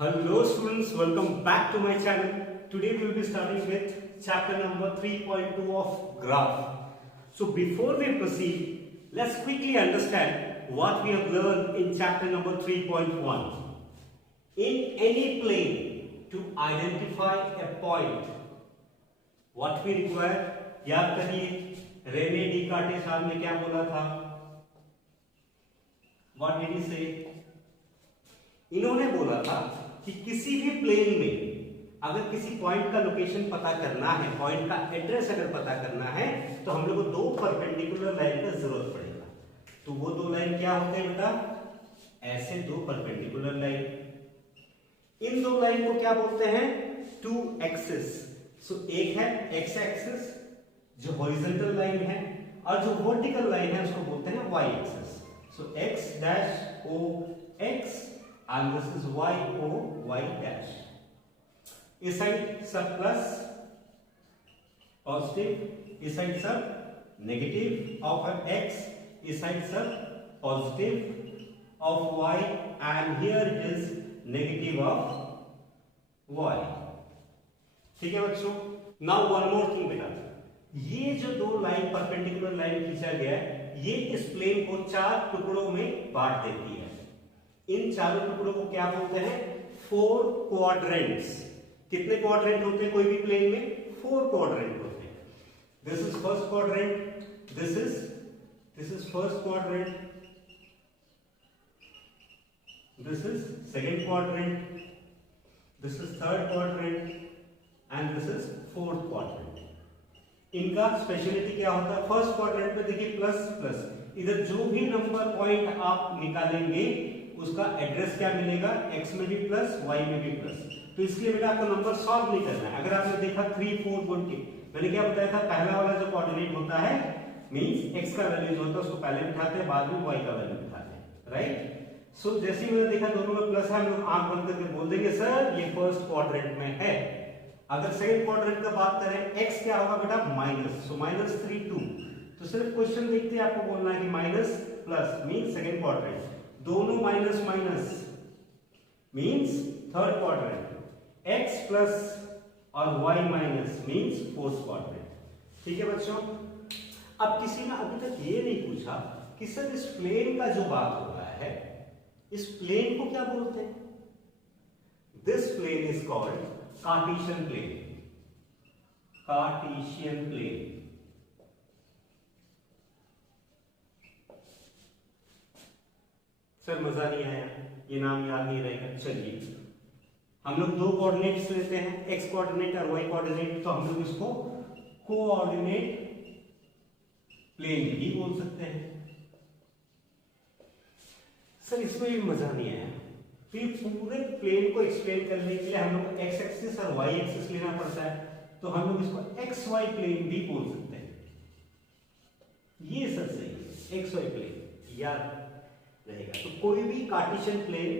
Hello students, welcome back to my channel. Today we will be starting with chapter number 3.2 of graph. So before we proceed, let's quickly understand what we have learned in chapter number 3.1. In any plane, to identify a point, what we require? याद करिए, Renee डिकार्टेस साहब ने क्या बोला था? What did he say? इन्होंने बोला था कि किसी भी प्लेन में अगर किसी पॉइंट का लोकेशन पता करना है, पॉइंट का एड्रेस अगर पता करना है, तो हम लोग को दो परपेंडिकुलर लाइन का जरूरत पड़ेगा. तो वो दो लाइन क्या होते हैं बेटा? ऐसे दो परपेंडिकुलर लाइन. इन दो लाइन को क्या बोलते हैं? To axis. सो एक है एक्स एक्सिस जो हॉरिजॉन्टल लाइन है, और जो वर्टिकल लाइन है उसको बोलते हैं Y axis. So X dash O X and this is y o y dash. इस साइड सब प्लस पॉजिटिव, इस साइड सब नेगेटिव ऑफ x, इस साइड सब positive of y, and here is negative of y. ठीक है बच्चों. Now one more thing बेटा, ये जो दो लाइन परपेंडिकुलर लाइन खींचा गया है, ये इस प्लेन को चार टुकड़ों में बांट देती है. इन चारों टुकड़ों को क्या बोलते हैं? Four quadrants. कितने क्वाड्रेंट होते हैं कोई भी प्लेन में? फोर क्वाड्रेंट होते हैं. This is first quadrant, this is first quadrant, this is second quadrant, this is third quadrant, and this is fourth quadrant. इनका स्पेशलिटी क्या होता है? फर्स्ट क्वाड्रेंट में देखिए प्लस प्लस, इधर जो भी नंबर पॉइंट आप निकालेंगे उसका एड्रेस क्या मिलेगा? x में भी प्लस, y में भी प्लस. तो इसलिए बेटा आपको नंबर सॉल्व नहीं करना है. अगर आपने देखा 3 4 बोल के, मैंने क्या बताया था? पहला वाला जो कोऑर्डिनेट होता है मींस x का वैल्यू जो होता है उसको पहले बिठाते हैं, बाद में y का वैल्यू बिठाते हैं, राइट? सो जैसे ही मैंने देखा दोनों में प्लस है, हम लोग आंख बंद करके बोल देंगे सर ये फर्स्ट क्वाड्रेंट में है. अगर सेकंड क्वाड्रेंट का बात करें, x क्या होगा बेटा? माइनस. So minus 3 2. तो सिर्फ क्वेश्चन देखते हैं, आपको बोलना है कि minus plus means second quadrant, दोनों minus minus means third quadrant, x plus और y minus means fourth quadrant. ठीक है बच्चों. अब किसी ने अभी तक ये नहीं पूछा कि सर इस प्लेन का जो बात हो रहा है, इस प्लेन को क्या बोलते हैं? This plane is called Cartesian plane. Cartesian plane. Sir मजा नहीं आया, ये नाम याद नहीं रहेगा. चलिए हम लोग दो कोऑर्डिनेट्स लेते हैं, एक्स कोऑर्डिनेट और वाई कोऑर्डिनेट. तो हम लोग इसको कोऑर्डिनेट प्लेन भी बोल सकते हैं. सर इसमें भी मजा नहीं आया. तो ये पूरे प्लेन को एक्सप्लेन करने के लिए हम लोग एक्स एक्सिस और वाई एक्सिस लेना पड़ता है. तो हम लोग इसको एक्स वाई प्लेन भी बोल सकते हैं. ये सर सही है, एक्स वाई प्लेन याद रहेगा. तो कोई भी कार्टेशियन प्लेन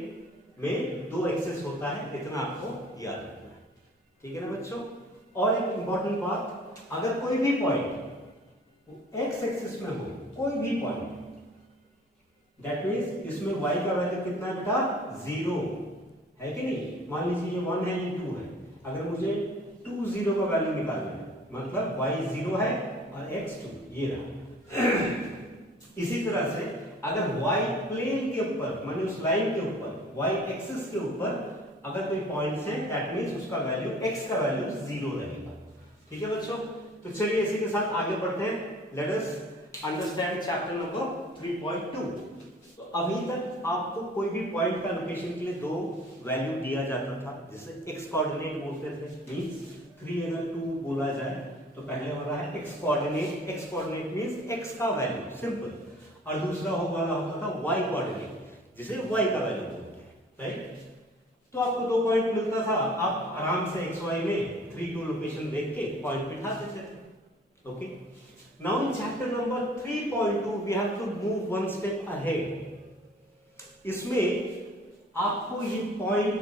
में दो एक्सिस होता है, इतना आपको याद रखना है. ठीक है ना बच्चों. और एक इंपॉर्टेंट बात, अगर कोई भी पॉइंट एक्स एक्सिस में हो, कोई भी पॉइंट, दैट मींस इसमें y का वैल्यू कितना है बेटा? 0 है कि नहीं? मान लीजिए ये 1 है, ये 2 है. अगर मुझे 2 0 का वैल्यू निकालना है, मतलब y 0 है और x 2, ये रहा. इसी तरह से अगर y प्लेन के ऊपर, माने उस लाइन के ऊपर, y एक्सिस के ऊपर अगर कोई पॉइंट्स है, दैट मींस उसका वैल्यू, x का वैल्यू 0 रहेगा. ठीक है बच्चों. तो चलिए इसी के साथ आगे बढ़ते हैं. Let us understand chapter number 3.2. तो अभी तक आपको कोई भी पॉइंट का लोकेशन के लिए दो वैल्यू दिया जाता था, जिसे x कोऑर्डिनेट बोलते थे. मींस 3 अगर 2 बोला जाए तो पहले वाला है x coordinate. x coordinate means x का वैल्यू, सिंपल. और दूसरा वाला होता था y कोऑर्डिनेट, जिसे y का वैल्यू बोलते हैं, राइट? तो आपको दो पॉइंट मिलता था, आप आराम से x y में 3 2 लोकेशन देख के पॉइंट बिठा देते थे. Okay. Now in chapter number 3.2 we have to move one step ahead. इसमें आपको ये पॉइंट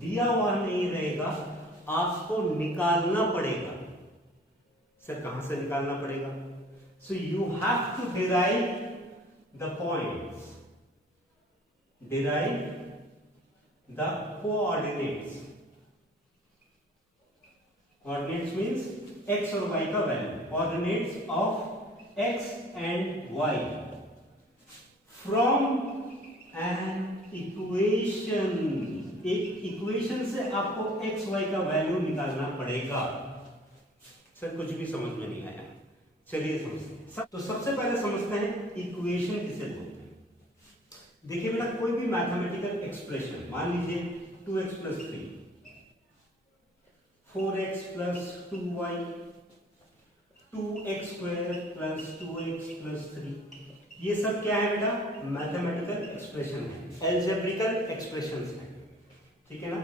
दिया हुआ नहीं रहेगा, आपको निकालना पड़ेगा. सर कहां से निकालना पड़ेगा? So you have to derive the points, derive the coordinates means x और y का value, coordinates of x and y from an equation। एक इक्वेशन से आपको x y का वैल्यू निकालना पड़ेगा। सर कुछ भी समझ में नहीं आया, चलिए समझते हैं। तो सबसे पहले समझते हैं इक्वेशन किसे बोलते हैं। देखिए बेटा, कोई भी मैथमेटिकल एक्सप्रेशन, मान लीजिए 2x + 3, 4x + 2y, 2x² + 2x + 3, ये सब क्या है बेटा? मैथमेटिकल एक्सप्रेशन है, एल्जेब्रिकल एक्सप्रेशंस है, ठीक है ना।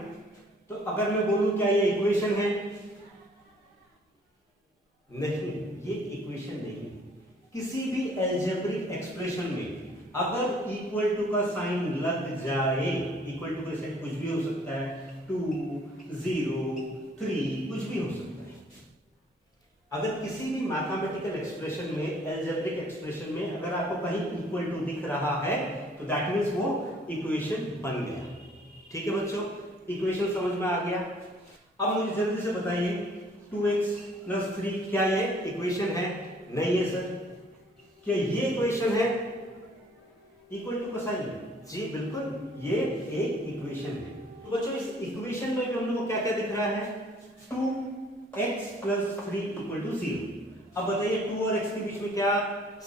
तो अगर मैं बोलूं क्या ये इक्वेशन है? नहीं, ये इक्वेशन नहीं है। किसी भी एल्जेब्रिक एक्सप्रेशन में अगर इक्वल टू का साइन लग जाए, इक्वल टू के साइन कुछ भी हो सकता है, 2, 0, 3, कुछ भी हो सकता है। अगर किसी भी मैथमेटिकल एक्सप्रेशन में, एल्जेब्रिक एक्सप्रेशन में अगर आपको कहीं इक्वल टू दिख रहा है तो दैट मीन्स वो इक्वेशन बन गया। ठीक है बच्चों, इक्वेशन समझ में आ गया। अब मुझे जल्दी से बताइए 2x + 3 क्या ये इक्वेशन है? नहीं है सर। क्या ये इक्वेशन है? इक्वल टू का साइन, जी बिल्कुल, ये एक इक्वेशन है। तो बच्चों इस इक्वेशन में भी हम लोग को क्या क्या दिख रहा है? 2x + 3 = 0। अब बताइए 2 और x के बीच में क्या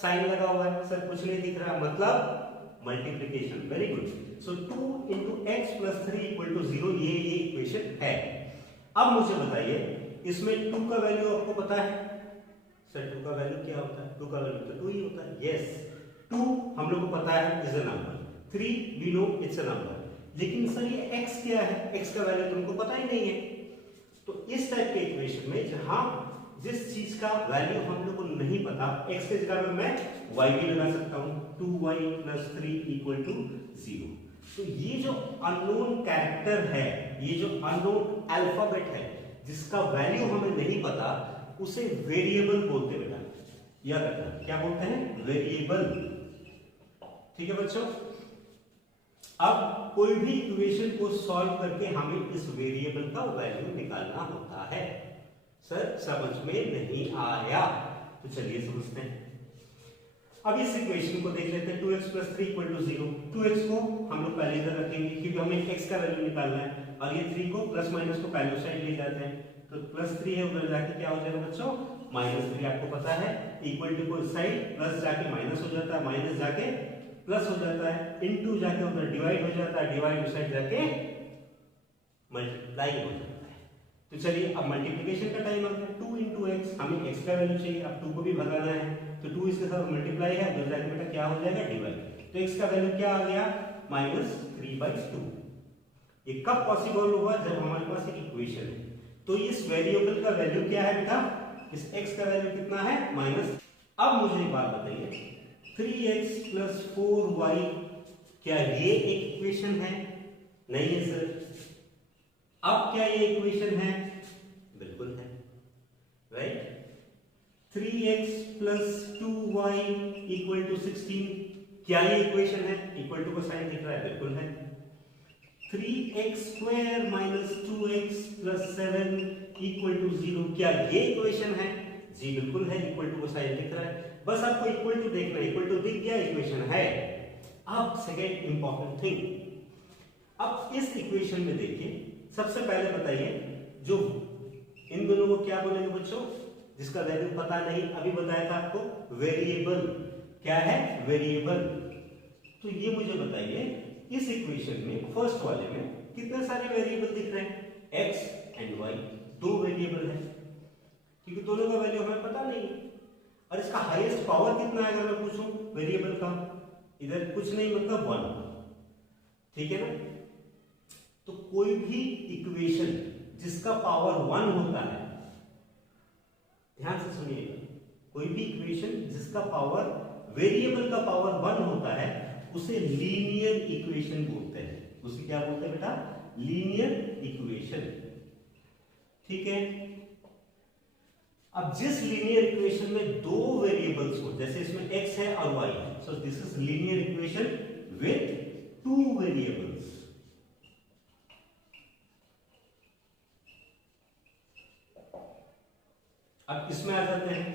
साइन लगा हुआ है? सर कुछ नहीं दिख रहा, मतलब multiplication. Very good. So 2 × x + 3 = 0, ये इक्वेशन है। अब मुझे बताइए इसमें 2 का वैल्यू आपको पता है? सर 2 का वैल्यू क्या होता है? 2 का वैल्यू तो 2 ही होता है। यस, 2 हम लोग को पता है is a number, 3 we know it's a number. लेकिन सर ये x क्या है? x का वैल्यू तुमको पता ही नहीं है। तो इस टाइप के इक्वेशन में जहां जिस चीज का वैल्यू हम लोग को नहीं पता, x के जगह में मैं y भी लगा सकता हूं, 2y + 3 = 0। तो ये जो अननोन कैरेक्टर है, ये जो अननोन अल्फाबेट है, जिसका वैल्यू हमें नहीं पता, उसे वेरिएबल बोलते हैं बेटा। याद रखना, क्या बोलते हैं? वेरिएबल। ठीक है बच्चों। अब कोई भी इक्वेशन को सॉल्व करके हमें इस वेरिएबल का वैल्यू निकालना होता है। सर समझ में नहीं आया? तो चलिए समझते हैं। अब इस इक्वेशन को देख लेते हैं। 2x + 3 = 0। 2x को हम लोग पहले इधर रखेंगे क्योंकि हमें x का वैल्यू निकालना है, और ये 3 को प्लस माइनस को पहले साइड ले जाते हैं। तो +3 है, उधर जाके क्या हो जाएगा बच्चों? -3। आपको पता है इक्वल टू को इस साइड प्लस जाके माइनस हो जाता है, माइनस जाके प्लस हो जाता है, इनटू जाके उधर डिवाइड हो जाता है, डिवाइड उस साइड जाके मल्टीप्लाई हो जाता है। तो चलिए अब मल्टीप्लिकेशन का टाइम आ गया। 2 × x, हमें x का वैल्यू चाहिए, अब 2 को भी भगाना है, तो 2 इसके साथ मल्टीप्लाई है, उधर जाके बेटा क्या हो जाएगा? डिवाइड। तो x का वैल्यू क्या आ गया? -3/2। ये कब पॉसिबल हुआ? जब हमारे पास एक इक्वेशन है। तो इस वेरिएबल का वैल्यू क्या है बेटा? इस x का वैल्यू कितना है? माइनस। अब मुझे एक बात बताइए, 3x + 4y क्या ये एक इक्वेशन है? नहीं है सर। अब क्या ये इक्वेशन है? बिल्कुल है, राइट। 3x + 2y = 16 क्या ये इक्वेशन है? इक्वल टू का साइन दिख रहा है, बिल्कुल है। 3x² - 2x + 7 = 0 क्या ये इक्वेशन है? जी बिल्कुल है, इक्वल टू का साइन दिख रहा है। बस आपको इक्वल टू देखना है, इक्वल टू दिख गया, इक्वेशन है। अब सेकेंड इंपॉर्टेंट थिंग, अब इस इक्वेशन में देखिए, सबसे पहले बताइए जो इन दोनों को क्या बोलेंगे बच्चों? जिसका वैल्यू पता नहीं, अभी बताया था आपको, वेरिएबल। क्या है? वेरिएबल। तो ये मुझे बताइए इस इक्वेशन में, फर्स्ट वाले में कितने सारे वेरिएबल दिख रहे हैं? x एंड y, 2 वेरिएबल है, क्योंकि दोनों का वैल्यू हमें पता नहीं है। और इसका हाईएस्ट पावर कितना है अगर मैं पूछूं वेरिएबल का? इधर कुछ नहीं, मतलब 1। ठीक है ना। तो कोई भी इक्वेशन जिसका पावर 1 होता है, ध्यान से सुनिएगा, कोई भी इक्वेशन जिसका पावर, वेरिएबल का पावर 1 होता है, उसे लीनियर इक्वेशन बोलते हैं। उसे क्या बोलते हैं बेटा? Linear equation. ठीक है। अब जिस लीनियर इक्वेशन में 2 वेरिएबल्स हो, जैसे इसमें x है और y है, सो this is linear equation with 2 variables. अब इसमें आ जाते हैं,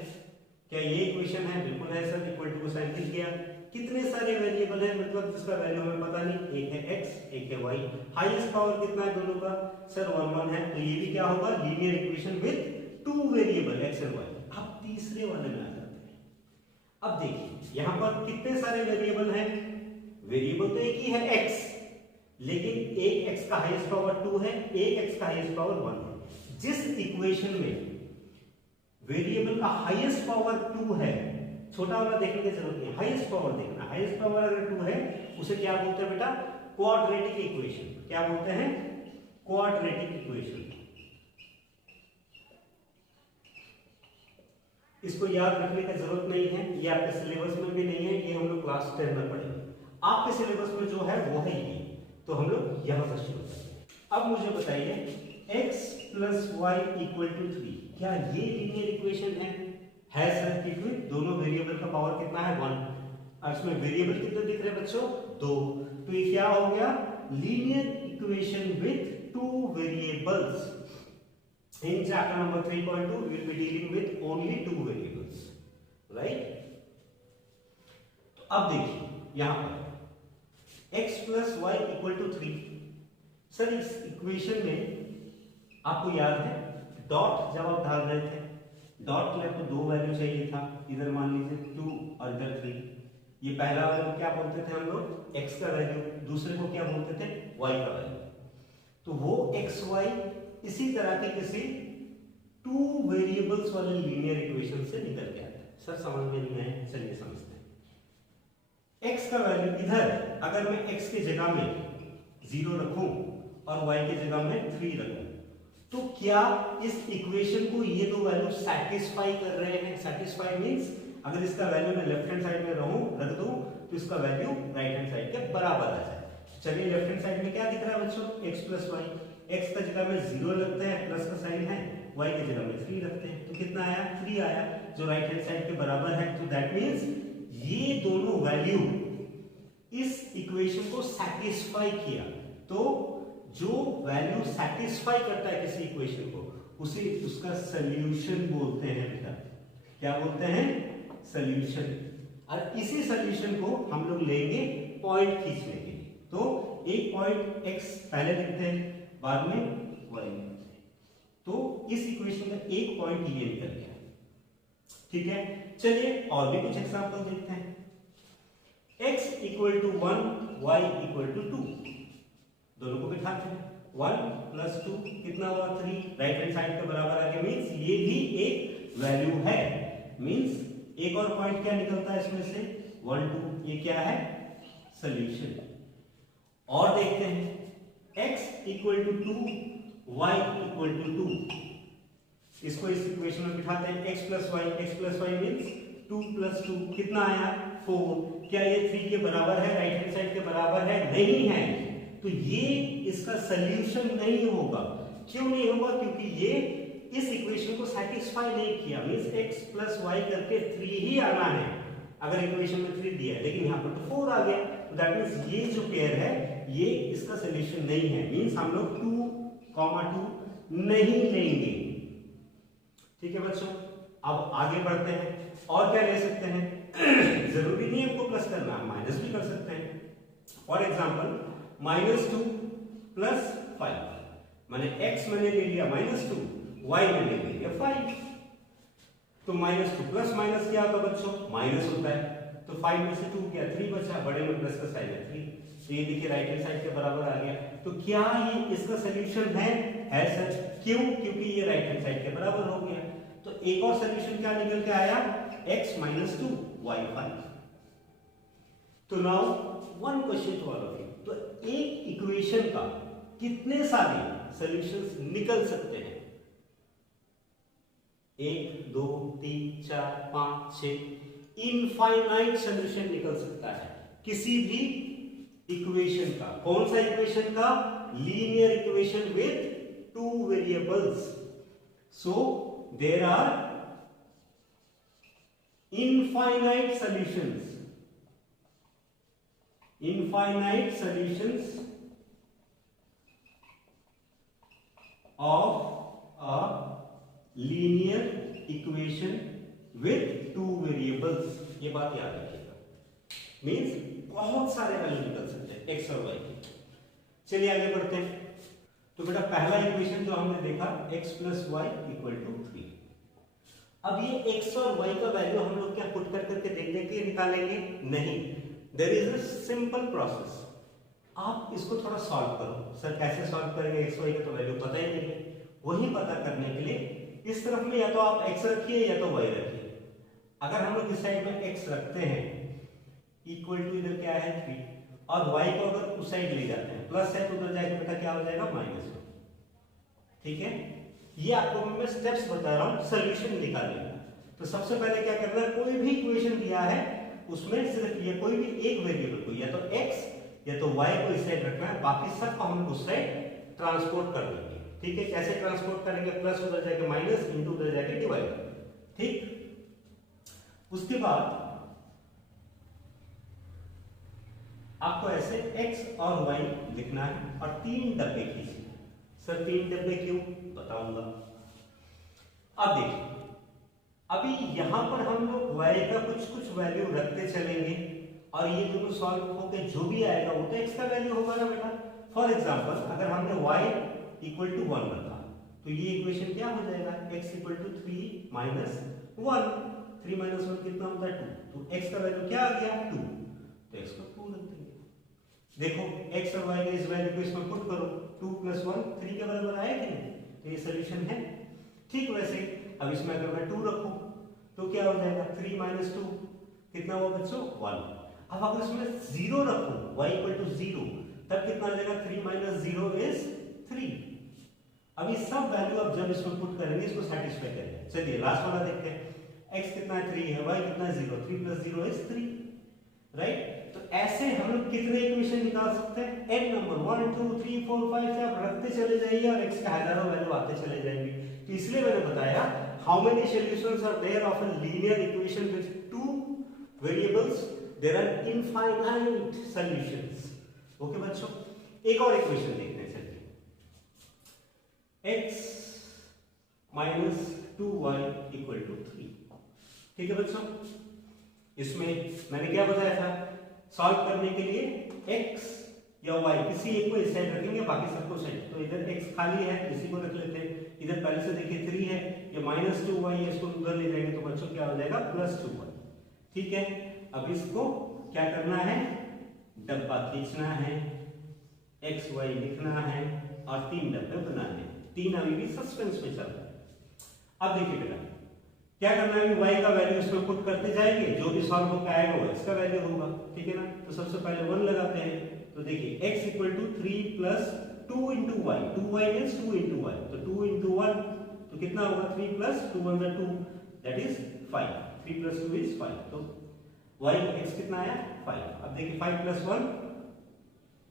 क्या ये इक्वेशन है? बिल्कुल है सर, इक्वल टू को साइन लिख किया। कितने सारे वेरिएबल है, मतलब जिसका वैल्यू हमें पता नहीं, एक है x एक है y, हाईएस्ट पावर कितना है दोनों का? सर 1 1 है, तो ये भी क्या होगा? Linear equation with two variable x and y। अब तीसरे वाले में आ जाते हैं। अब देखिए यहां पर कितने सारे वेरिएबल हैं? वेरिएबल तो एक ही है x, लेकिन एक x का हाईएस्ट पावर 2 है, एक x का हाईएस्ट पावर 1 है। जिस इक्वेशन में वेरिएबल का हाईएस्ट पावर 2 है, छोटा वाला देखने की जरूरत नहीं, हाईएस्ट पावर देखना। हाईएस्ट पावर अगर 2 है उसे क्या बोलते हैं बेटा? Quadratic equation. क्या बोलते हैं? Quadratic equation. इसको याद रखने की जरूरत नहीं है, ये आपके सिलेबस में भी नहीं है, ये हम लोग क्लास 10 में पढ़ेंगे। आपके सिलेबस में जो है वो है ये, तो हम लोग यहां से शुरू करते हैं। अब मुझे बताइए x plus Y equal to 3, क्या ये लीनियर इक्वेशन है? सर, क्योंकि दोनों वेरिएबल का पावर कितना है? 1, और इसमें वेरिएबल कितने दिख रहे हैं बच्चों? 2, तो ये क्या हो गया? Linear equation with two variables. In chapter number 3.2 we will be dealing with only two variables, right? तो अब देखिए यहां पर x plus y equal to 3। Sir इस इक्वेशन में आपको याद है डॉट जब आप डाल रहे थे, डॉट के लिए आपको दो वैल्यू चाहिए था, इधर मान लीजिए 2 और इधर 3। ये पहला वैल्यू क्या बोलते थे हम लोग? x का वैल्यू, दूसरे को क्या बोलते थे? y का वैल्यू। तो वो x y इसी तरह के किसी टू वेरिएबल्स वाले लीनियर इक्वेशन से निकल के आता है। सर समझ में नहीं आया, चलिए समझते हैं। x का वैल्यू इधर अगर मैं x की जगह में 0 रखूं और y की जगह में 3 रखूं, तो क्या इस इक्वेशन को ये दो वैल्यू सैटिस्फाई कर रहे हैं? सैटिस्फाई मींस अगर इसका वैल्यू मैं लेफ्ट हैंड साइड में रख दूं तो इसका वैल्यू राइट हैंड साइड के बराबर आ जाए। चलिए लेफ्ट हैंड साइड में क्या दिख रहा है बच्चों? x plus Y. x का जगह में 0 लगता है, प्लस का साइन है, y की जगह में 3 रखते हैं, तो कितना आया? 3 आया, जो राइट हैंड साइड के बराबर है। तो दैट मींस ये दोनों वैल्यू इस इक्वेशन को सैटिस्फाई किया। तो जो वैल्यू सैटिस्फाई करता है किसी इक्वेशन को, उसे उसका सॉल्यूशन बोलते हैं बेटा। क्या बोलते हैं? सॉल्यूशन। और इसी सॉल्यूशन को हम लोग लेंगे पॉइंट खींचने के लिए। तो एक पॉइंट x पहले लिखते हैं, बाद में y लिखते हैं। तो इस इक्वेशन का एक पॉइंट ये निकल गया। ठीक है, चलिए और भी कुछ एग्जांपल देखते हैं। x equal to 1, y equal to 2, दोनों को बिठाते हैं। 1 प्लस 2 कितना हुआ? 3, राइट हैंड साइड के बराबर आ गया, मींस ये भी एक वैल्यू है। मींस एक और पॉइंट क्या निकलता है इसमें से? 1 2, ये क्या है? सॉल्यूशन। और देखते हैं x equal to 2, y equal to 2, इसको इस इक्वेशन में बिठाते हैं। x plus Y means 2 plus 2 कितना आया? 4। क्या ये 3 के बराबर है? राइट हैंड साइड के बराबर है? नहीं है, तो ये इसका सॉल्यूशन नहीं होगा। क्यों नहीं होगा? क्योंकि ये इस इक्वेशन को सैटिस्फाई नहीं किया। मींस x प्लस वाई करके 3 ही आना है अगर इक्वेशन में 3 दिया है, लेकिन यहाँ पर तो 4 आ गया। तो दैट मींस ये जो पेयर है ये इसका सॉल्यूशन नहीं है। मींस हम लोग 2,2 नहीं लेंगे। ठीक है बच्चों, अब आगे बढ़ते हैं। और क्या ले सकते हैं? जरूरी नहीं है हमको प्लस करना, माइनस भी कर सकते हैं। फॉर एग्जाम्पल -2 प्लस 5, मैंने x मैंने ले लिया -2, y मैंने ले लिया 5। तो -2 प्लस माइनस क्या होता बच्चों? माइनस होता है। तो 5 में से 2 क्या? 3 बचा, बड़े में प्लस का साइन है 3, तो ये देखिए राइट हैंड साइड के बराबर आ गया। तो क्या ये इसका सॉल्यूशन है? सर। क्यों? क्योंकि ये राइट हैंड साइड के बराबर हो गया। तो एक और सॉल्यूशन क्या निकल के आया? x - 2 y 5। तो now one question to all of you, तो एक इक्वेशन का कितने सारे सॉल्यूशंस निकल सकते हैं? 1 2 3 4 5 6 इनफाइनाइट सॉल्यूशन निकल सकता है किसी भी इक्वेशन का। कौन सा इक्वेशन का? Linear equation with two variables. So there are infinite solutions, infinite solutions of a linear equation with two variables, ये बात याद रखिएगा। मींस बहुत सारे वैल्यू निकल सकते हैं एक्स और वाई के। चलिए आगे बढ़ते हैं। तो बेटा पहला इक्वेशन जो हमने देखा x plus Y equal to 3। अब ये x और y का वैल्यू हम लोग क्या पुट कर करके देख देख के निकालेंगे? नहीं, there is a simple process. आप इसको थोड़ा सॉल्व करो। सर कैसे सॉल्व करेंगे? x y का तो वैल्यू पता ही नहीं है। वही पता करने के लिए इस तरफ में या तो आप x रखिए या तो y रखिए। अगर हम लोग इस साइड में x रखते हैं इक्वल टू इधर क्या है 3, और y को अगर उस साइड ले जाते हैं प्लस है तो उधर जाके बेटा क्या हो जाएगा माइनस। ठीक है, ये आपको मैं स्टेप्स बता रहा हूं सॉल्यूशन निकालने का। तो सबसे पहले क्या करना है, कोई भी इक्वेशन दिया है उसमें सिर्फ ये कोई भी एक वेरिएबल को या तो x या तो y को इस साइड रखना है, बाकी सब को हम उस साइड ट्रांसपोर्ट कर देंगे। ठीक है, कैसे ट्रांसपोर्ट करेंगे? प्लस उधर जाके माइनस, इनटू उधर जाके डिवाइड। ठीक, उसके बाद आपको ऐसे x और y लिखना है और 3 डब्बे खींचिए। सर 3 डब्बे क्यों? बताऊंगा। अब देखिए, अभी यहां पर हम लोग y का कुछ कुछ वैल्यू रखते चलेंगे और ये जो सॉल्व होके जो भी आएगा वो तो x का वैल्यू होगा ना बेटा। फॉर एग्जांपल अगर हमने y इक्वल टू 1 रखा तो ये इक्वेशन क्या हो जाएगा? x equal to 3 minus 1। 3 minus 1 कितना होता है? 2। तो x का वैल्यू क्या आ गया? 2। तो x को 2 रख देंगे। देखो x और y के इस वैल्यू को इसमें पुट करो, 2 प्लस 1 3 के बराबर आया कि नहीं? तो ये सॉल्यूशन है। ठीक, वैसे अब इसमें अगर मैं 2 रखूं तो क्या हो जाएगा? 3 माइनस 2 कितना हुआ बच्चों? 1। अब अगर इसमें 0 रखूं y इक्वल टू 0 तब कितना आ जाएगा? 3 माइनस 0 इज 3। अब ये सब वैल्यू अब जब इसमें पुट करेंगे इसको सेटिस्फाई करेंगे। चलिए लास्ट वाला देखते हैं। x कितना है? 3 है, y कितना है? 0। 3 प्लस 0 इज 3, राइट? तो ऐसे हम लोग कितने इक्वेशन निकाल सकते हैं? n नंबर, 1 2 3 4 5 से आप रखते चले जाइए और x का हजारों वैल्यू आते चले जाएंगे। तो इसलिए मैंने बताया how many solutions are there of a linear equation with two variables? There are infinite solutions. Okay बच्चों, एक और इक्वेशन देखते हैं। चलिए, x minus 2y equal to 3। ठीक है बच्चों, इसमें मैंने क्या बताया था? सॉल्व करने के लिए x या y किसी एक को इस साइड रखेंगे, बाकी सबको साइड। तो इधर x खाली है, इसी को रख लेते हैं। इधर पहले से देखिए 3 है, ये माइनस 2y है, इसको उधर ले जाएंगे तो बच्चों क्या हो जाएगा? Plus 2y। ठीक है, अब इसको क्या करना है? डब्बा खींचना है, x y लिखना है और 3 डब्बे बनाने हैं। 3 अभी भी सस्पेंस में चल रहा है। अब देखिए बेटा क्या करना है? y का वैल्यू इसमें पुट करते जाएंगे, जो भी सॉल्व होकर आएगा वो x का वैल्यू होगा। ठीक है ना? तो सबसे पहले 1 लगाते हैं। तो देखिए x equal to 3 plus 2 into Y. 2y means 2 into Y, तो 2 इंटू 1 तो कितना होगा? 3 plus 2 1 2, that is 5। 3 plus 2 is 5। तो y x कितना आया? 5। अब देखिए 5 प्लस 1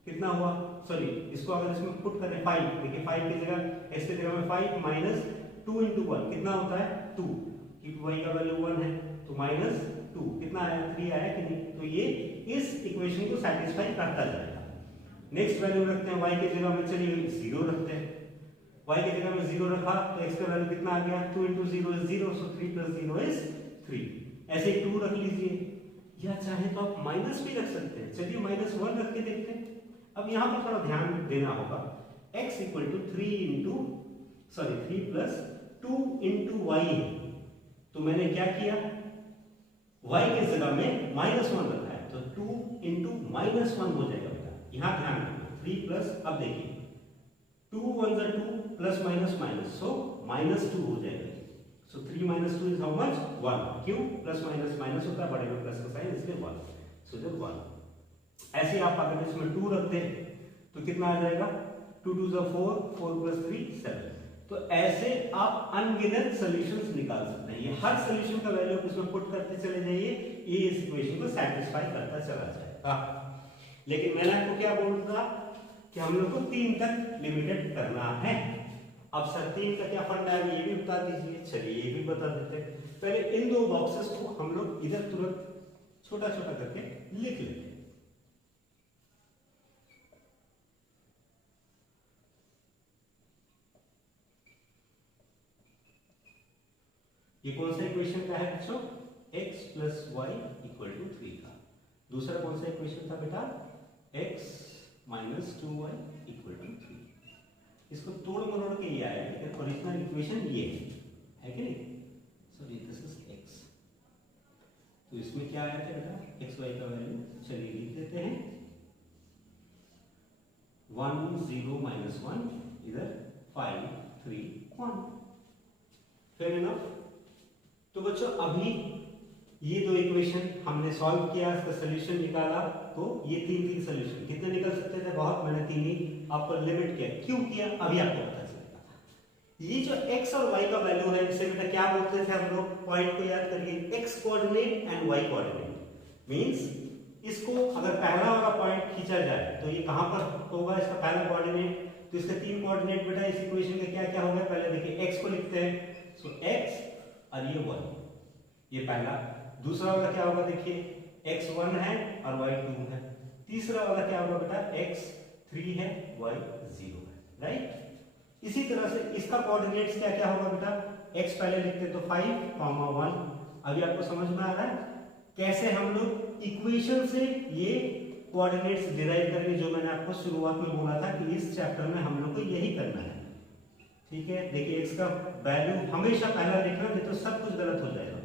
कितना हुआ? सॉरी, इसको अगर इसमें पुट करें 5, देखिए 5 की जगह x की जगह में 5 माइनस 2 इंटू 1 कितना होता है? 2। y का वैल्यू 1 है तो माइनस 2 कितना आया? 3 आया कि नहीं? तो ये इस इक्वेशन को सेटिस्फाई करता जाएगा। नेक्स्ट वैल्यू रखते हैं y की जगह में, चलिए 0 रखते हैं। y की जगह में 0 रखा तो x का वैल्यू कितना आ गया? 2 into 0 is 0, so 3 plus 0 is 3। ऐसे ही 2 रख लीजिए, या चाहे तो आप माइनस भी रख सकते हैं। चलिए माइनस 1 रख के देखते हैं। अब यहाँ पर थोड़ा ध्यान देना होगा। x equal to 3 plus 2 into Y, तो मैंने क्या किया? y की जगह में माइनस 1 रखा है तो 2 इंटू माइनस 1 हो जाएगा बेटा। यहां ध्यान रखना 3 प्लस, अब देखिए 2 1 2 plus minus minus, so minus 2 हो जाएगा। सो 3 माइनस 2 इज हाउ मच? 1। क्यों? प्लस माइनस माइनस होता है, बड़े में प्लस का साइन, इसलिए 1। सो जब 1 ऐसे आप अगर इसमें 2 रखते हैं तो कितना आ जाएगा? 2 2 4, 4 प्लस 3 7। तो ऐसे आप अनगिनत सॉल्यूशंस निकाल सकते हैं। ये हर सॉल्यूशन का वैल्यू इसमें पुट करते चले जाइए, ये इस इक्वेशन को सेटिस्फाई करता चला जाएगा। लेकिन मैंने आपको क्या बोल रहा कि हम लोग को 3 तक लिमिटेड करना है। अब सर 3 का क्या फंडा है ये भी बता दीजिए। चलिए ये भी बता देते हैं। पहले इन 2 बॉक्सेस को हम लोग इधर तुरंत छोटा छोटा करके लिख लेते हैं। ये कौन सा इक्वेशन का है बच्चों? x plus Y equal to 3 का। दूसरा कौन सा इक्वेशन था बेटा? x minus 2y equal to 3। इसको तोड़ मरोड़ के ये आया, लेकिन ओरिजिनल इक्वेशन ये है कि नहीं? Sorry this is x। तो इसमें क्या आया था बेटा? x y का वैल्यू चलिए लिख देते हैं 1 0 माइनस 1, इधर 5 3 1। Fair enough. तो बच्चों अभी ये दो इक्वेशन हमने सॉल्व किया, इसका सॉल्यूशन निकाला, तो ये तीन सॉल्यूशन कितने निकल सकते थे? बहुत। मैंने तीन ही आपको लिमिट किया। क्यों किया अभी आपको पता चलेगा। ये जो x और y का वैल्यू है, इसे बेटा क्या बोलते थे हम लोग? पॉइंट को याद करिए, x coordinate and y coordinate. Means इसको अगर पहला वाला पॉइंट खींचा जाए तो ये कहां पर होगा? इसका पहला कोऑर्डिनेट। तो इसके तीन कोऑर्डिनेट बेटा इस इक्वेशन के क्या क्या होंगे? पहले देखिए x को लिखते हैं, सो x और ये 1, ये पहला। दूसरा वाला क्या होगा? देखिए x 1 है और y 2 है। तीसरा वाला क्या होगा बेटा? x 3 है, y 0 है, राइट। इसी तरह से इसका कोऑर्डिनेट्स क्या क्या होगा बेटा? x पहले लिखते तो 5, 1। अभी आपको समझ में आ रहा है कैसे हम लोग इक्वेशन से ये कोऑर्डिनेट्स डिराइव करेंगे, जो मैंने आपको शुरुआत में बोला था कि इस चैप्टर में हम लोग को यही करना है। ठीक है, देखिए x का वैल्यू हमेशा पहला लिखना, नहीं तो सब कुछ गलत हो जाएगा।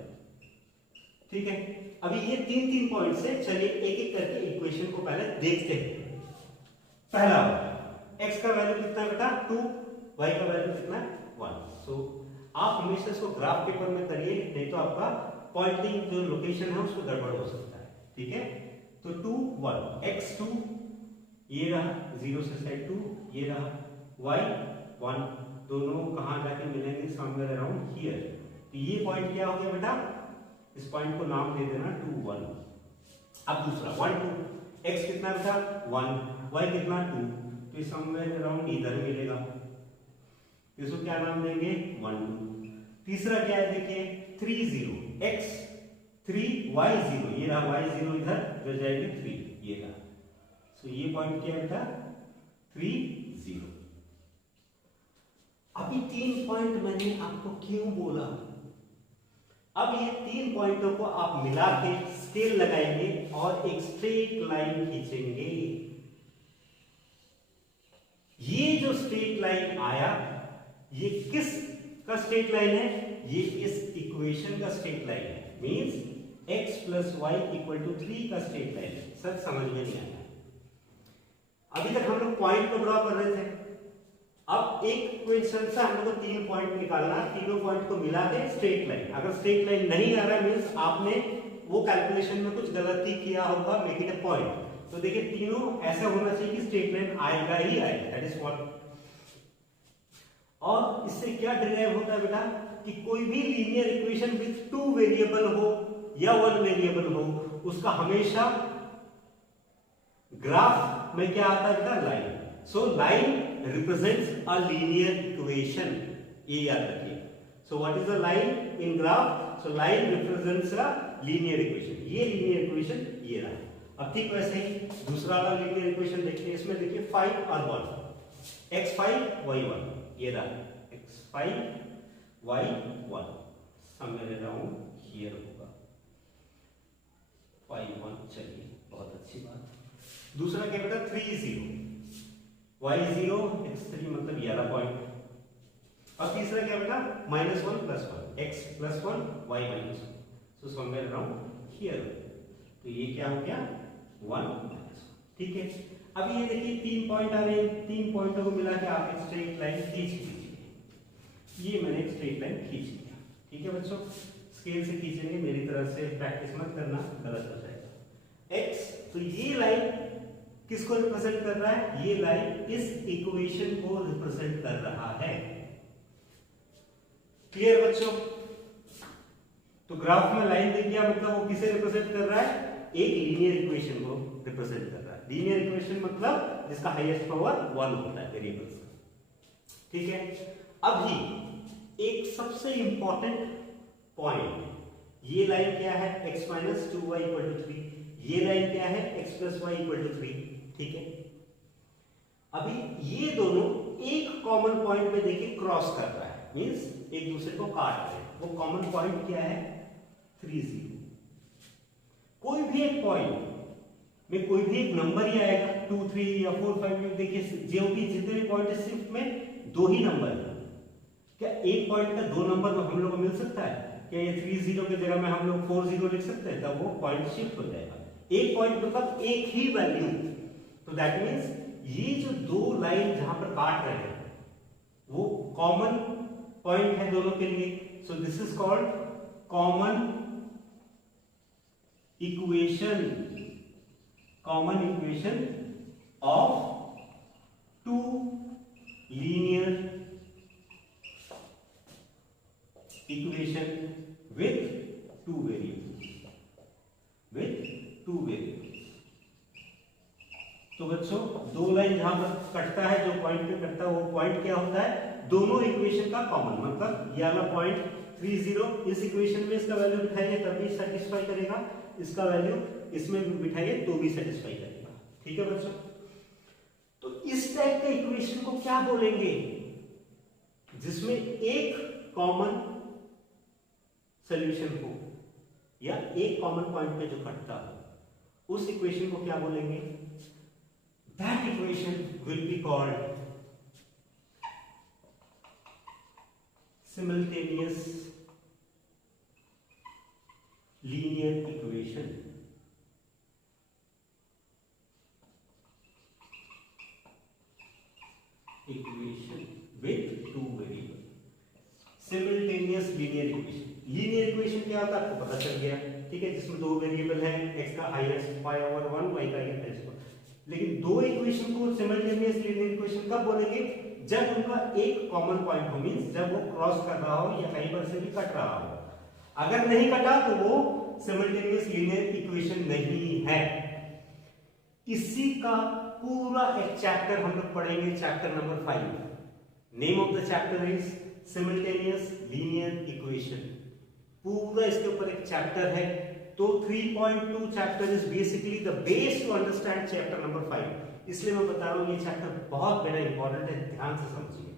ठीक है, अभी ये तीन पॉइंट से चलिए एक एक करके इक्वेशन को पहले देखते हैं। पहला x का वैल्यू कितना बेटा? 2, y का वैल्यू कितना? 1। सो आप हमेशा इसको ग्राफ पेपर में करिए, नहीं तो आपका पॉइंटिंग जो लोकेशन है उसमें गड़बड़ हो सकता है। ठीक है, तो 2 1 x2 ये रहा 0 से साइड 2, ये रहा y 1, दोनों कहां जाके मिलेंगे? Somewhere around here. तो ये पॉइंट क्या हो गया बेटा? इस पॉइंट को नाम दे देना 2 1। अब दूसरा 1 2, x कितना बेटा? 1, y कितना? 2, तो ये समवेयर अराउंड इधर मिलेगा, इसको क्या नाम देंगे? 1 2। तीसरा क्या है? देखिए 3 0, x 3 y 0, ये रहा y 0, इधर जो जाएगी 3, ये रहा। सो ये पॉइंट क्या बेटा? 3 0। अभी तीन पॉइंट मैंने आपको क्यों बोला? अब ये तीन पॉइंटों को आप मिला के स्केल लगाएंगे और एक स्ट्रेट लाइन खींचेंगे। ये जो स्ट्रेट लाइन आया, ये किस का स्ट्रेट लाइन है? ये इस इक्वेशन का स्ट्रेट लाइन है। Means x plus Y equal to 3 का स्ट्रेट लाइन है। सब समझ में नहीं आया? अभी तक हम लोग पॉइंट को ड्रॉ कर रहे थे, अब एक इक्वेशन से हम लोग को तीन पॉइंट निकालना, तीनों पॉइंट को मिला के स्ट्रेट लाइन। अगर स्ट्रेट लाइन नहीं आ रहा है मींस आपने वो कैलकुलेशन में कुछ गलती किया होगा, मेक इट अ पॉइंट। तो देखिए तीनों ऐसा होना चाहिए कि स्ट्रेट लाइन आएगा ही आएगा, दैट इज व्हाट। और इससे क्या डिराइव होता है बेटा? कि कोई भी लीनियर इक्वेशन विद 2 वेरिएबल हो या 1 वेरिएबल हो, उसका हमेशा ग्राफ में क्या आता है बेटा? Line. So line represents a linear equation, ये याद रखिए। so what is a line in graph? so line represents a linear equation, ये linear equation ये रहा। अब ठीक वैसे ही दूसरा वाला linear equation देखिए, इसमें देखिए 5 और 1, x5 y1, ये रहा x5 y1, somewhere around here होगा 5 1। चलिए बहुत अच्छी बात। दूसरा क्या बेटा? 3 0, y0 x3 मतलब ये वाला पॉइंट। और तीसरा क्या बेटा? -1 + 1, x + 1 y -1, so somewhere around here. तो ये क्या हो गया? 1 -1। ठीक है, अब ये देखिए तीन पॉइंट आ रहे हैं, तीन पॉइंटों को मिला के आप एक स्ट्रेट लाइन खींच लीजिए। ये मैंने एक स्ट्रेट लाइन खींच लिया। ठीक है बच्चों, स्केल से खींचेंगे, मेरी तरफ से प्रैक्टिस मत करना, गलत हो जाएगा। x, तो ये लाइन किसको रिप्रेजेंट कर रहा है? ये लाइन इस इक्वेशन को रिप्रेजेंट कर रहा है। क्लियर बच्चों? तो ग्राफ में लाइन दिख गया, मतलब वो किसे रिप्रेजेंट कर रहा है? एक लीनियर इक्वेशन को रिप्रेजेंट कर रहा है। लीनियर इक्वेशन मतलब जिसका हाईएस्ट पावर 1 होता है वेरिएबल्स का। ठीक है, अभी एक सबसे इंपॉर्टेंट पॉइंट, ये लाइन क्या है? x - 2y = 3, ये लाइन क्या है? x + y = 3। ठीक है, अभी ये दोनों एक कॉमन पॉइंट पे देखिए क्रॉस कर रहा है, मींस एक दूसरे को काट रहे हैं। वो कॉमन पॉइंट क्या है? 3 0। कोई भी एक पॉइंट में कोई भी एक नंबर ही आएगा, 2 3 या 4 5 में। देखिए जो भी जितने भी पॉइंट है सिर्फ में 2 ही नंबर है। क्या एक पॉइंट का 2 नंबर में हम लोग को मिल सकता है? क्या ये 3 0 की जगह में हम लोग 4 0 लिख सकते हैं? तब वो पॉइंट शिफ्ट हो जाएगा। एक पॉइंट मतलब एक ही वैल्यू। तो दैट मीन्स ये जो दो लाइन जहां पर काट रहे हैं वो कॉमन पॉइंट है दोनों के लिए। So this is called common equation, common equation of two linear equation with two variables, with two variables. तो बच्चों दो लाइन जहां पर कटता है, जो पॉइंट पे कटता है वो पॉइंट क्या होता है? दोनों इक्वेशन का कॉमन। मतलब ये वाला पॉइंट 3 0 इस इक्वेशन में इसका वैल्यू बिठाएंगे तब भी सेटिस्फाई करेगा, इसका वैल्यू इसमें बिठाएंगे तो भी सेटिस्फाई करेगा। ठीक है बच्चों? तो इस टाइप के इक्वेशन को क्या बोलेंगे? जिसमें एक कॉमन सॉल्यूशन हो या एक कॉमन पॉइंट पे जो कटता हो, उस इक्वेशन को क्या बोलेंगे? That equation will be called simultaneous linear equation. Equation with two variables. Simultaneous linear equation. Linear equation क्या होता है आपको पता चल गया, ठीक है? जिसमें दो वेरिएबल है, x का हाईएस्ट y over 1, y का हाईएस्ट। लेकिन दो इक्वेशन को सिमल्टेनियस लीनियर इक्वेशन कब बोलेंगे? जब उनका एक कॉमन पॉइंट हो, मींस जब वो क्रॉस कर रहा हो या कहीं पर से भी कट रहा हो। अगर नहीं कटा तो वो सिमल्टेनियस लीनियर इक्वेशन नहीं है। इसी का पूरा एक चैप्टर हम लोग पढ़ेंगे, chapter number 5। Name of the chapter is simultaneous linear equation. पूरा इसके ऊपर एक चैप्टर है। तो 3.2 chapter is basically the base to understand chapter number 5। इसलिए मैं बता रहा हूं ये चैप्टर बहुत बड़ा इंपॉर्टेंट है, ध्यान से समझिए।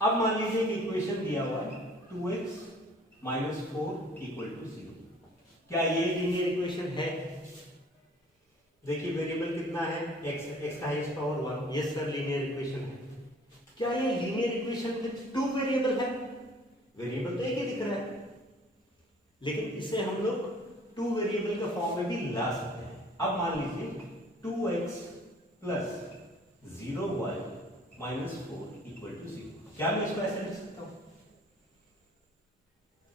अब मान लीजिए कि इक्वेशन दिया हुआ है 2x - 4 = 0। क्या ये लीनियर इक्वेशन है? देखिए वेरिएबल कितना है? x का highest power 1। Yes sir, linear equation है। क्या ये linear equation with two variable है? वेरिएबल तो एक ही दिख रहा है, लेकिन इसे हम लोग टू वेरिएबल के फॉर्म में भी ला सकते हैं। अब मान लीजिए 2x + 0y - 4 = 0। क्या मैं इसको ऐसे लिख सकता हूं?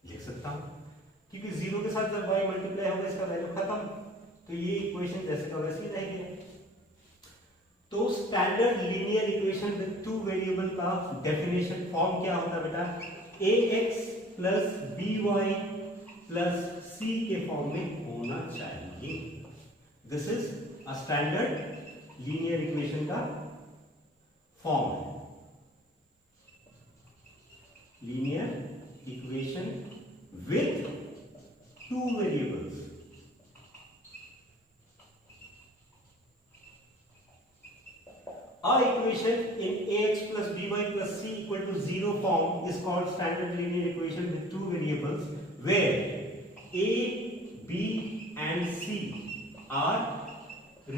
लिख सकता हूं, क्योंकि 0 के साथ जब y मल्टीप्लाई होगा इसका वैल्यू खत्म, तो ये इक्वेशन जैसे का वैसे ही रहेगी। तो standard linear equation with two variable का डेफिनेशन फॉर्म क्या होता है बेटा? ax + by + c के फॉर्म में होना चाहिए। This is a standard linear equation का फॉर्म है। Linear equation with two variables. Our equation in ax + by + c = 0 form is called standard linear equation with two variables where a, b and c are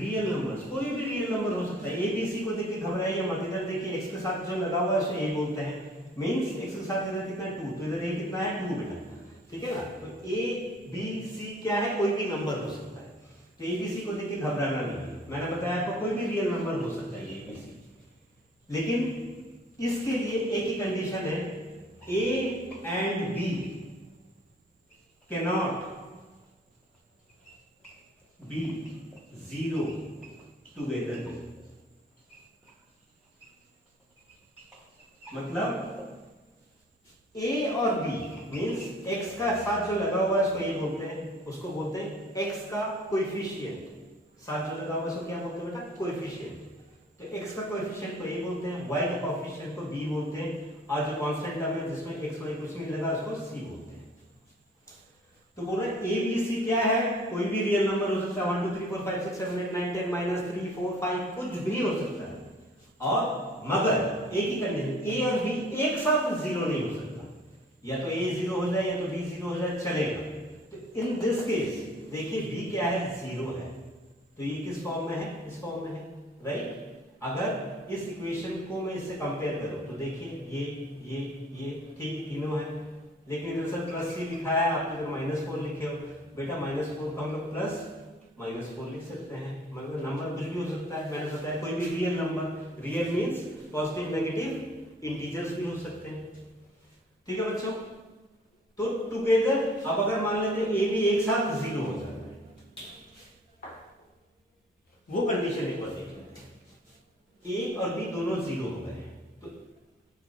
real numbers। कोई भी real number हो सकता है। a b c को देख के घबराइए मत। इधर देखिए x के साथ जो लगा हुआ है उसे a बोलते हैं, मींस x के साथ इधर कितना है 2, तो इधर a कितना है 2 बेटा, ठीक है ना? तो a b c क्या है? कोई भी नंबर हो सकता है। तो a b c को देख के घबराना नहीं। मैंने बताया आपको कोई भी रियल नंबर हो सकता है a b c, लेकिन इसके लिए एक ही कंडीशन है, a and b cannot be 0 together। मतलब a और b मींस x का साथ जो लगा हुआ है उसको a बोलते हैं, उसको बोलते हैं x का कोएफिशिएंट। साथ जो लगा हुआ है उसको क्या बोलते हैं बेटा? कोएफिशिएंट। तो x का कोएफिशिएंट को a बोलते हैं, y का कोएफिशिएंट को b बोलते हैं, और जो कांस्टेंट टर्म है जिसमें x y कुछ नहीं लगा उसको c बोलते हैं। तो बोल रहे हैं a b c क्या है? कोई भी रियल नंबर हो सकता है, 1 2 3 4 5 6 7 8 9 10 -3 4 5 कुछ भी हो सकता है। और मगर एक ही कंडीशन, ए और बी एक साथ जीरो नहीं हो सकता, या तो ए जीरो हो जाए या तो बी जीरो हो जाए, चलेगा। तो इन दिस केस देखिए बी क्या है, जीरो है, तो ये किस फॉर्म में है, इस फॉर्म में है, राइट। अगर इस इक्वेशन को मैं इससे कंपेयर करूं तो देखिए ये ठीक तीनों है, लेकिन इधर सर प्लस सी लिखा है, आप इधर -4 लिखे हो, बेटा -4 को हम लोग प्लस -4 लिख सकते हैं, मतलब नंबर कुछ भी हो सकता है, मैंने बताया कोई भी real number, real means positive negative integers भी हो सकते हैं, ठीक है बच्चों। तो टुगेदर अब अगर मान लेते हैं ए बी एक साथ जीरो हो जाता है, वो कंडीशन एक बार देख लेते हैं, ए और बी दोनों जीरो हो गए, तो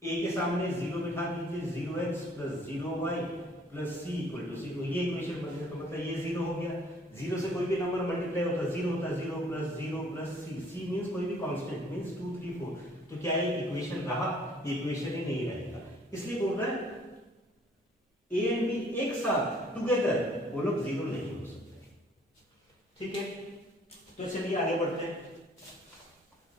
ए के सामने जीरो बिठा दीजिए, 0x + 0y + c = 0, ये इक्वेशन बन गया। तो मतलब ये जीरो हो गया, जीरो से कोई भी नंबर मल्टीप्लाई होता है जीरो होता है, 0 + 0 + c, c मींस कोई भी कांस्टेंट मींस 2 3 4, तो क्या ये इक्वेशन रहा, ये इक्वेशन ही नहीं रहेगा, इसलिए बोल रहा है ए एंड बी एक साथ टुगेदर वो लोग जीरो नहीं हो सकते, ठीक है। तो चलिए आगे बढ़ते हैं,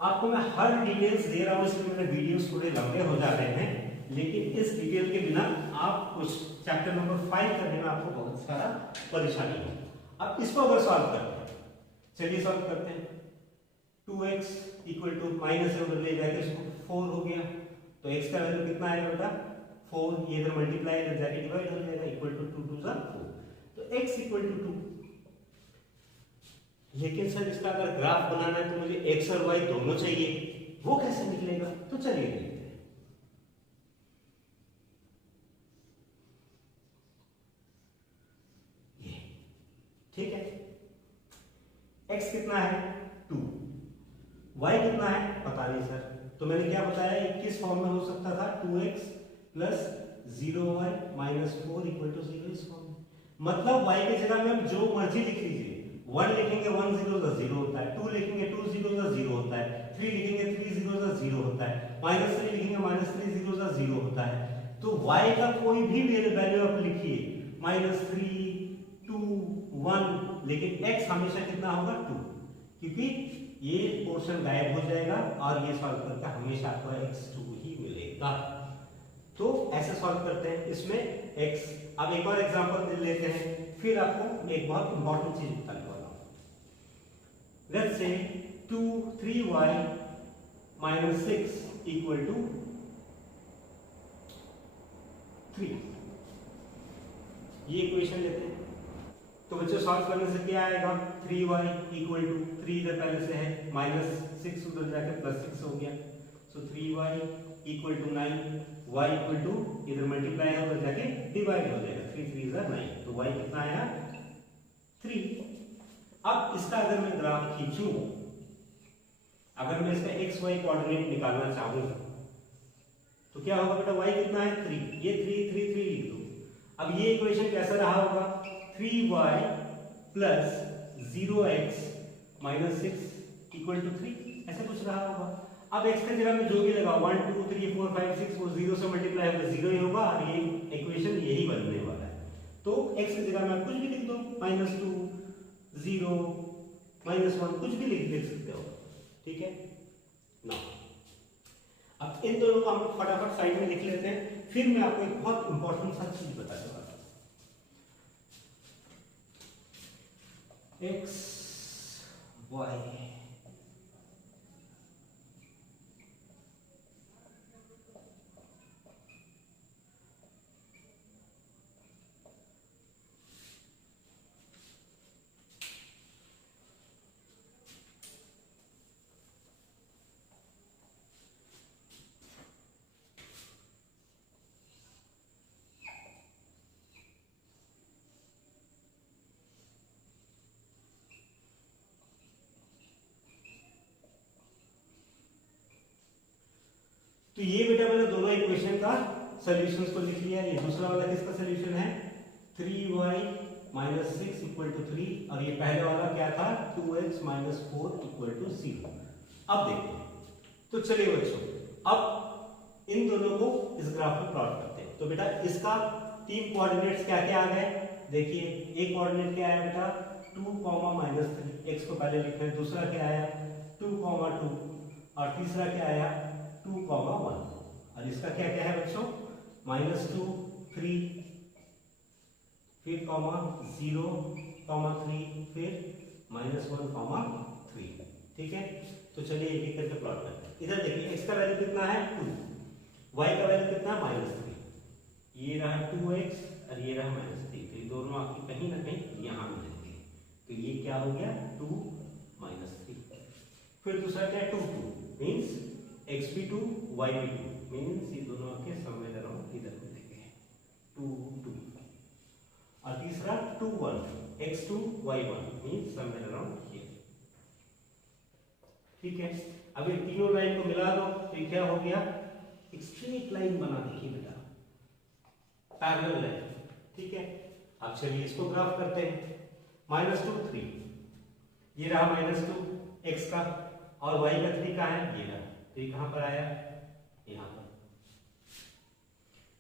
आपको मैं हर डिटेल्स दे रहा हूं, इसलिए मेरे वीडियोस थोड़े लंबे हो जा रहे हैं, लेकिन इस डिटेल के बिना आप कुछ चैप्टर नंबर 5 करने में आपको बहुत सारा परेशानी होगी। अब इसको अगर सॉल्व करते हैं, चलिए सॉल्व करते हैं। 2x = माइनस से उधर ले जाके इसको 4 हो गया, तो x का वैल्यू कितना आएगा बेटा 4, ये इधर मल्टीप्लाई इधर जाके डिवाइड हो जाएगा, इक्वल टू 2 2 4, तो x = 2। लेकिन सर इसका अगर ग्राफ बनाना है तो मुझे x और y दोनों चाहिए, वो कैसे निकलेगा, तो चलिए देखते हैं। ये ठीक है, x कितना है 2, y कितना है पता नहीं सर, तो मैंने क्या बताया किस फॉर्म में हो सकता था, 2x + 0y - 4 = 0 इस फॉर्म में, मतलब y की जगह में आप जो मर्जी लिख लीजिए, 1 लिखेंगे 1 0 का 0 होता है, 2 लिखेंगे 2 0 का 0 होता है, 3 लिखेंगे 3 0 का 0 होता है, -3 लिखेंगे -3 0 का 0 होता है। तो y का कोई भी वैल्यू आप लिखिए, -3 2 1, लेकिन x हमेशा कितना होगा 2, क्योंकि ये पोर्शन गायब हो जाएगा और ये सॉल्व करके हमेशा आपको x2 ही मिलेगा। तो ऐसे सॉल्व करते हैं इसमें x। अब एक और एग्जांपल लेते हैं, फिर आपको एक बहुत इंपॉर्टेंट चीज बताने वाला हूं। लेट्स से 2 3y - 6 = 3, ये इक्वेशन लेते हैं। तो बच्चों सॉल्व करने से क्या आएगा, 3y = 3 इधर पहले से है, -6 उधर जाके +6 हो गया, सो 3y = 9, y = इधर मल्टीप्लाई होकर जाके डिवाइड हो जाएगा, 3 3 = 9, तो y कितना आया 3। अब इसका अगर मैं ग्राफ खींचूं, अगर मैं इसका x y कोऑर्डिनेट निकालना चाहूं तो क्या होगा बेटा, y कितना है 3, ये 3 3 3 लिख दो। अब ये इक्वेशन कैसा रहा होगा, 3y + 0x - 6 = 3, ऐसा कुछ रहा होगा। अब x की जगह में जो भी लगा 1 2 3 4 5 6 वो 0 से मल्टीप्लाई होकर 0 ही होगा, और ये इक्वेशन यही बनने वाला है। तो x की जगह में आप कुछ भी लिख दो, -2 0 -1 कुछ भी लिख सकते हो, ठीक है ना। अब इन दोनों को हम फटाफट साइड में लिख लेते हैं, फिर मैं आपको एक बहुत इंपॉर्टेंट सा चीज बताने वाला हूं। x y तो ये बेटा मैंने दोनों इक्वेशन का सॉल्यूशंस को लिख लिया। ये दूसरा वाला किसका सॉल्यूशन है, 3y - 6 = 3, और ये पहले वाला क्या था, 2x - 4 = 0। अब देखते हैं, तो चलिए बच्चों अब इन दोनों को इस ग्राफ में प्लॉट करते हैं। तो बेटा इसका 3 कोऑर्डिनेट्स क्या क्या आ गए, देखिए एक कोऑर्डिनेट क्या आया बेटा 2, -3, x को पहले लिखा है, दूसरा क्या आया 2, 2, और तीसरा क्या आया 2, 1 और इसका क्या क्या है बच्चों -2, 3 फिर कॉमा 0, 3 फिर -1, 3। ठीक है, तो चलिए एक एक करके प्लॉट करते हैं। इधर देखिए x का वैल्यू कितना है 2, y का वैल्यू कितना -3, ये रहा 2x और ये रहा -3, तो ये दोनों आपकी कहीं ना कहीं यहाँ मिलेंगे, तो ये क्या हो गया 2 -3। फिर दूसरा क्या 2 मीन्स x भी 2 y भी 2 मीन्स ये दोनों आपके समवेयर अराउंड इधर मिलेंगे 2 और तीसरा 2 1 x2 y1 means somewhere around here. ठीक है, अब ये तीनों लाइन को मिला दो तो ये क्या हो गया एक स्ट्रेट लाइन बना देखिए बेटा, पैरेलल लाइन। ठीक है, अब चलिए इसको ग्राफ करते हैं। -2 3 ये रहा -2 x का और y का 3 कहाँ है ये रहा, तो ये कहां पर आया यहां पर।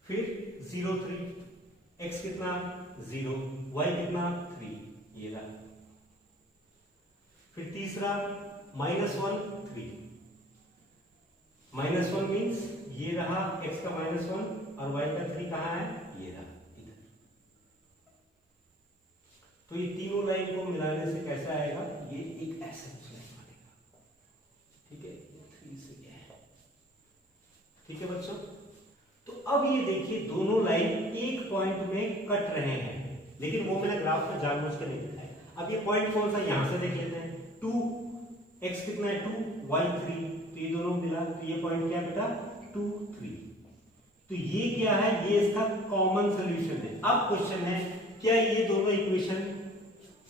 फिर 0 3 x कितना 0 y कितना 3 ये रहा। फिर तीसरा -1 3 -1 मीन्स ये रहा x का -1 और y का 3 कहां है ये रहा इधर। तो ये तीनों लाइन को मिलाने से कैसा आएगा ये एक ऐसा लाइन बनेगा। ठीक है 3 से ये है। ठीक है बच्चों, तो अब ये देखिए दोनों लाइन एक पॉइंट में कट रहे हैं, लेकिन वो मैंने ग्राफ में जानबूझ के नहीं दिखाया। अब ये पॉइंट कौन सा यहां से देख लेते हैं 2 x कितना है 2 y 3, तो ये दोनों मिला तो ये पॉइंट क्या बेटा 2 3, तो ये क्या है ये इसका कॉमन सॉल्यूशन है। अब क्वेश्चन है क्या ये दोनों इक्वेशन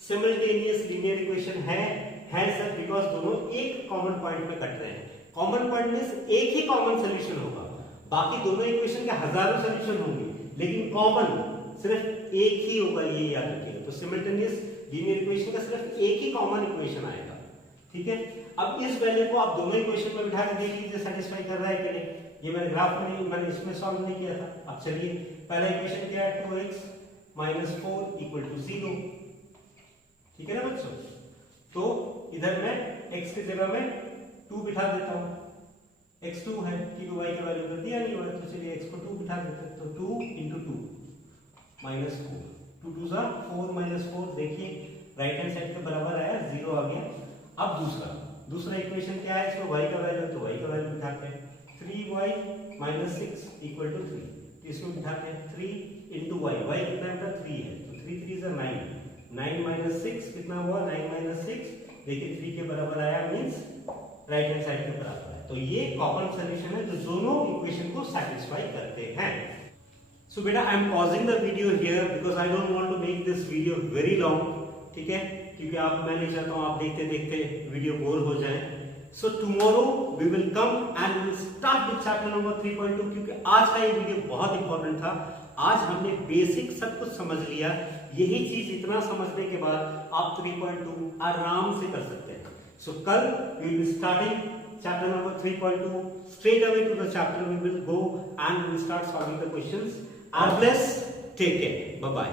सिमल्टेनियस लीनियर इक्वेशन है सर, बिकॉज दोनों एक कॉमन पॉइंट में कट रहे हैं। कॉमन पॉइंट में एक ही कॉमन सॉल्यूशन होगा, बाकी दोनों इक्वेशन के हजारों सॉल्यूशन होंगे, लेकिन कॉमन सिर्फ एक ही होगा, ये याद रखिएगा। तो सिमल्टेनियस लीनियर इक्वेशन का सिर्फ एक ही कॉमन इक्वेशन आएगा। ठीक है, अब इस वैल्यू को आप दोनों इक्वेशन में बिठा के देख लीजिए सेटिस्फाई कर रहा है कि नहीं। ये मैंने ग्राफ में नहीं, मैंने इसमें सॉल्व नहीं किया था। अब चलिए पहला इक्वेशन क्या है 2x - 4 = 0। ठीक है ना बच्चों, तो इधर मैं x की जगह में 2 बिठा देता हूं, x 2 है क्योंकि y का वैल्यू कर दिया नहीं हुआ, तो चलिए x को 2 बिठा देते हैं। तो 2 × 2 -4 2 2 4 -4 देखिए राइट हैंड साइड के बराबर आया 0 आ गया। अब दूसरा इक्वेशन क्या है, इसमें y का वैल्यू तो y का वैल्यू बिठाते हैं 3y - 6 = 3, तो इसको बिठाते हैं 3 × y कितना है 3 है, तो 3 3 = 9 - 6 कितना हुआ 9 - 6 देखिए 3 के बराबर आया मींस राइट हैंड साइड के बराबर है। तो ये कॉमन सॉल्यूशन है जो दोनों इक्वेशन को सैटिस्फाई करते हैं। सो बेटा I am pausing the video here because I don't want to make this video very long. ठीक है, क्योंकि मैं नहीं चाहता हूं आप देखते देखते वीडियो बोर हो जाए। So tomorrow we will come and will start with chapter number 3.2, क्योंकि आज का ये वीडियो बहुत इंपॉर्टेंट था। आज हमने बेसिक सब कुछ समझ लिया, यही चीज इतना समझने के बाद आप 3.2 आराम से कर सकते हैं। सो कल we will be starting chapter number 3.2 straight away to the chapter we will go and we will start solving the questions. God bless, take care, bye bye.